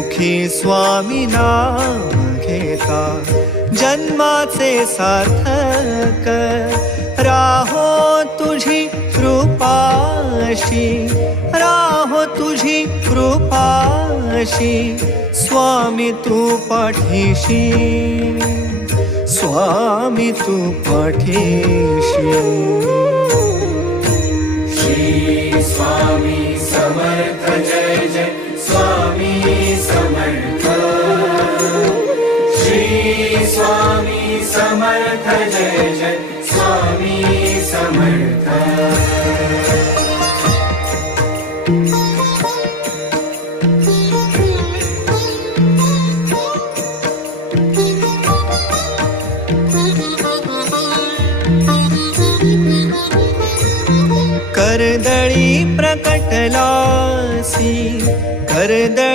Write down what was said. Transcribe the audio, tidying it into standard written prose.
मुखी स्वामी नाम घेता जन्माचे सार्थक राहो तुझी कृपाशी, राहो तुझी कृपाशी स्वामी तू पाठीशी, स्वामी तू पाठीशी. श्री स्वामी समर्थ जय जय स्वामी समर्थ. श्री स्वामी समर्थ जय जय स्वामी समर्थ. कर्दळी प्रकटलासी, कर्दळी